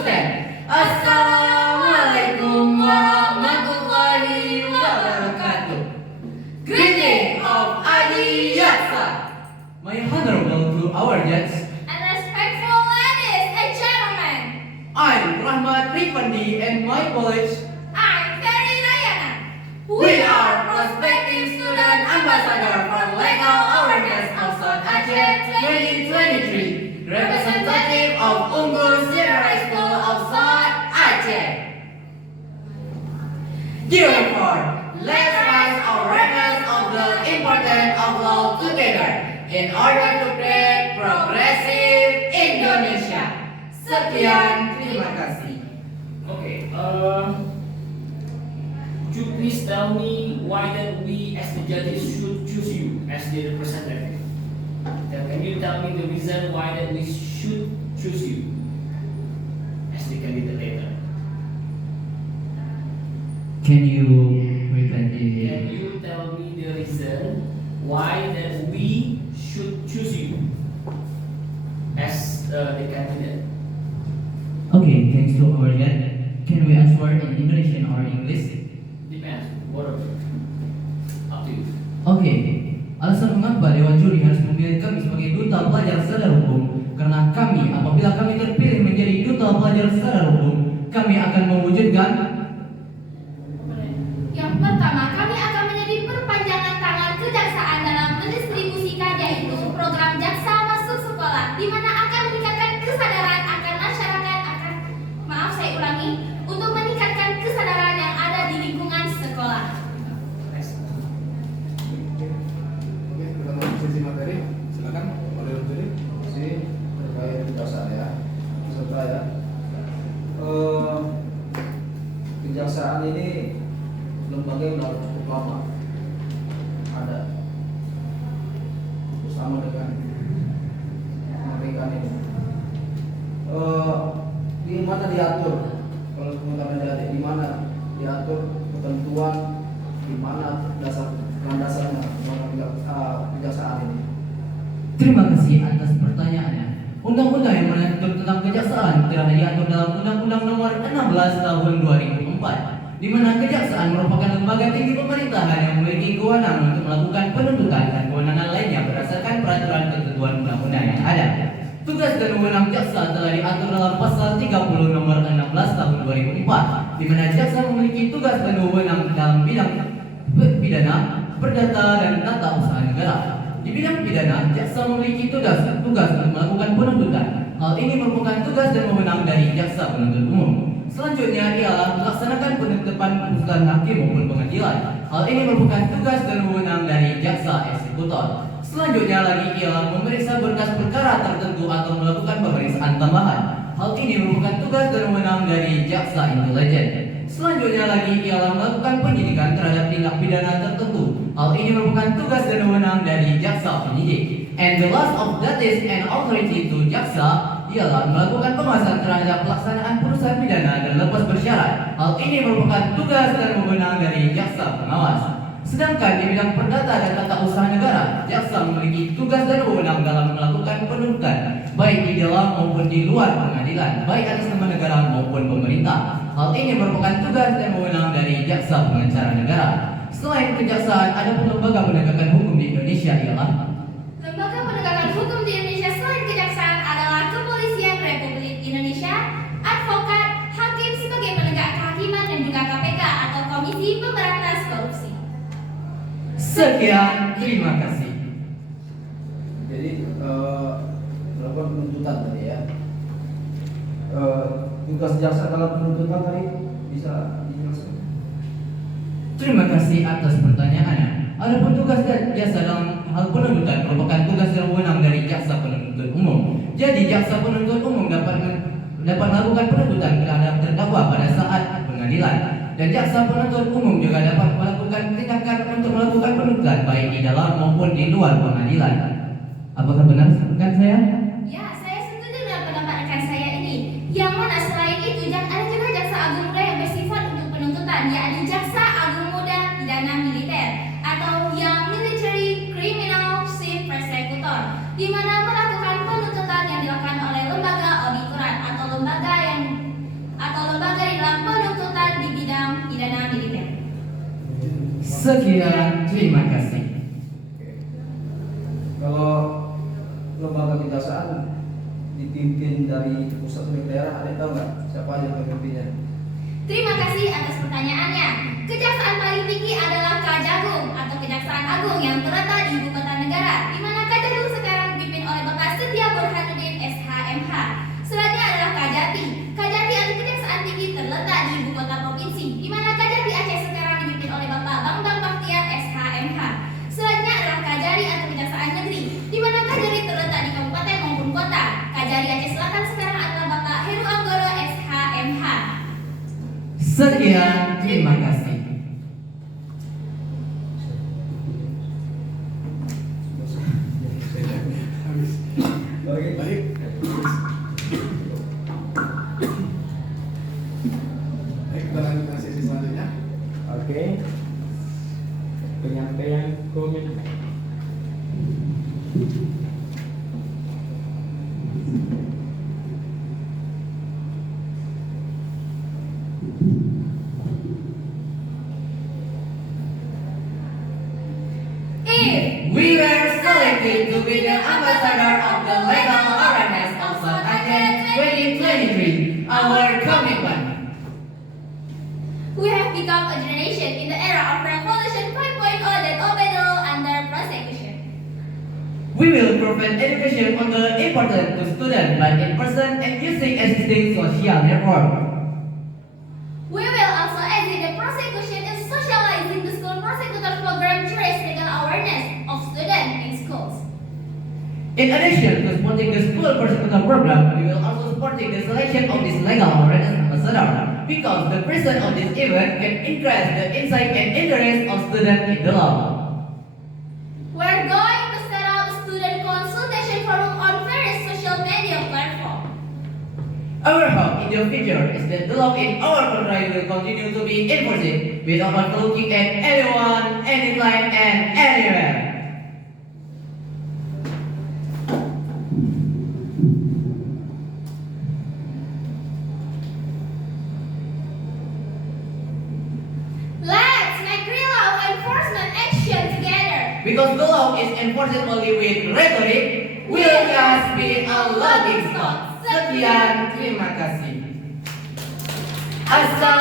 stand. Assalamualaikum warahmatullahi wabarakatuh. Greeting of Adi Yaksa. My honorable to our judge. And respectful ladies and gentlemen. I'm Rahmat Rifandi and my college. I'm Ferry Rayana. We are prospective student ambassador for legal awareness of South Aceh 2023, representative of Unggul Senior High School of South Aceh. Therefore, let's raise awareness of the importance of law together in order to create progressive Indonesia. Sekian, terima kasih. Okay, would you please tell me why that we as the judges should choose you as the representative? Can you tell me the reason why that we should choose you as the candidate later? Can you repeat Can you tell me the reason why that we should choose you as the candidate? Okay, thanks to our guest. Can we answer in Indonesian or English? Depends, whatever. Up to you. Oke, alasan mengapa Dewan Juri harus memilih kami sebagai duta pelajar sadar hukum? Karena kami, apabila kami terpilih menjadi duta pelajar sadar hukum, kami akan mewujudkan. Yang pertama, kami akan menjadi perpanjangan tangan kejaksaan dalam mendistribusikan yaitu program jaksa masuk sekolah, di mana akan meningkatkan kesadaran akan masyarakat untuk meningkatkan kesadaran yang ada di lingkungan sekolah. Oke, kita masuk sesi materi. Silakan, oleh juri. Sesi terkait kejaksaan ya, peserta ya. Kejaksaan ini lembaga yang sudah cukup lama ada, bersama dengan kemerdekaan ini. Di mana diatur kalau teman-teman lihat di mana diatur ketentuan, di mana landasannya kejaksaan ini. Terima kasih atas pertanyaannya. Undang-undang yang mengatur tentang kejaksaan telah diatur dalam Undang-Undang Nomor 16 Tahun 2004, di mana kejaksaan merupakan lembaga tinggi pemerintahan yang memiliki kewenangan untuk melakukan penuntutan dan kewenangan lainnya berdasarkan peraturan ketentuan undang-undang yang ada. Tugas dan wewenang jaksa telah diatur dalam Pasal 30 Nomor 16 Tahun 2004, di mana jaksa memiliki tugas dan wewenang dalam bidang pidana, perdata, dan tata usaha negara. Di bidang pidana, jaksa memiliki tugas untuk melakukan penuntutan. Hal ini merupakan tugas dan wewenang dari jaksa penuntut umum. Selanjutnya ialah melaksanakan penetapan keputusan hakim maupun pengadilan. Hal ini merupakan tugas dan wewenang dari jaksa eksekutor. Selanjutnya lagi ialah memeriksa berkas perkara tertentu atau melakukan pemeriksaan tambahan. Hal ini merupakan tugas dan wewenang dari jaksa intelijen. Selanjutnya lagi ialah melakukan penyidikan terhadap tindak pidana tertentu. Hal ini merupakan tugas dan wewenang dari jaksa penyidik. And the last of that is an authority to jaksa ialah melakukan pengawasan terhadap pelaksanaan perusahaan pidana dan lepas bersyarat. Hal ini merupakan tugas dan wewenang dari jaksa pengawas. Sedangkan di bidang perdata dan tata usaha negara, jaksa memiliki tugas dan wewenang dalam melakukan penuntutan, baik di dalam maupun di luar pengadilan, baik atas nama negara maupun pemerintah. Hal ini merupakan tugas dan wewenang dari jaksa pengacara negara. Selain kejaksaan, ada pun lembaga penegakan hukum di Indonesia ialah Lembaga penegakan hukum di Indonesia selain kejaksaan adalah Kepolisian Republik Indonesia, advokat, hakim sebagai penegak kehakiman, dan juga KPK atau Komisi Pemberantas Korupsi. Sekian, terima kasih. Jadi melakukan penuntutan tadi ya. Tugas jaksa dalam penuntutan tadi bisa dijelaskan? Terima kasih atas pertanyaannya. Adapun tugas dan jaksa dalam hal penuntutan merupakan tugas dan wewenang dari jaksa penuntut umum. Jadi jaksa penuntut umum dapat melakukan penuntutan terhadap terdakwa pada saat pengadilan. Dan jaksa penuntut umum juga dapat melakukan tindakan untuk melakukan penuntutan baik di dalam maupun di luar pengadilan. Apakah benar rekan saya? Ya, saya setuju dengan pendapat rekan saya ini. Yang mana selain itu, ada juga jaksa agung muda yang bersifat untuk penuntutan, yakni jaksa agung muda pidana militer atau yang military criminal chief prosecutor, di mana melakukan penuntutan yang dilakukan oleh lembaga auditoran atau lembaga yang Sekian, terima kasih. Kalau lembaga kejaksaan dipimpin dari pusat sampai ke daerah, ada yang tahu nggak siapa aja pemimpinnya? Terima kasih atas pertanyaannya. Kejaksaan paling tinggi adalah Kejagung atau Kejaksaan Agung yang terletak di ibu kota negara, di mana Kejagung sekarang dipimpin oleh Bapak Setia Burhanuddin SHMH. Selanjutnya adalah Kajati. Kajati atau Kejaksaan tinggi terletak di ibu kota provinsi, di mana Kajati Aceh sekarang dipimpin oleh Bapak Bambang Baktiar SHMH. Selanjutnya adalah Kajari atau Kejaksaan Negeri, di mana Kajari terletak di kabupaten maupun kota. Kajari Aceh Selatan sekarang adalah Bapak Heru Anggoro SHMH. Sekian, terima kasih. Oke, baik. Baik, kita lanjutkan sesi selanjutnya. Oke. Penyampaian komen. If We were selected to be the ambassador of the legal awareness of South Aceh 2023, our commitment. we have become a generation in the era of Revolution 5.0 that obey the law under prosecution. We will provide education on the importance to students by in person and using existing social network. We will also exit the prosecution in socializing the school prosecutor program to raise legal awareness of students in schools. In addition to supporting the school prosecutor program, we will also supporting the selection of this legal awareness ambassador because the presence of this event can increase the insight and interest of students in the law. We're going to set up a student consultation forum on various social media platforms. Our hope in the future is that the law in our country will continue to be enforced without looking at anyone, anytime, and anywhere. Let's make real law enforcement action together. Because the law is enforced only with rhetoric, will just be a laughing stock. Sekian, terima kasih. Assalamualaikum.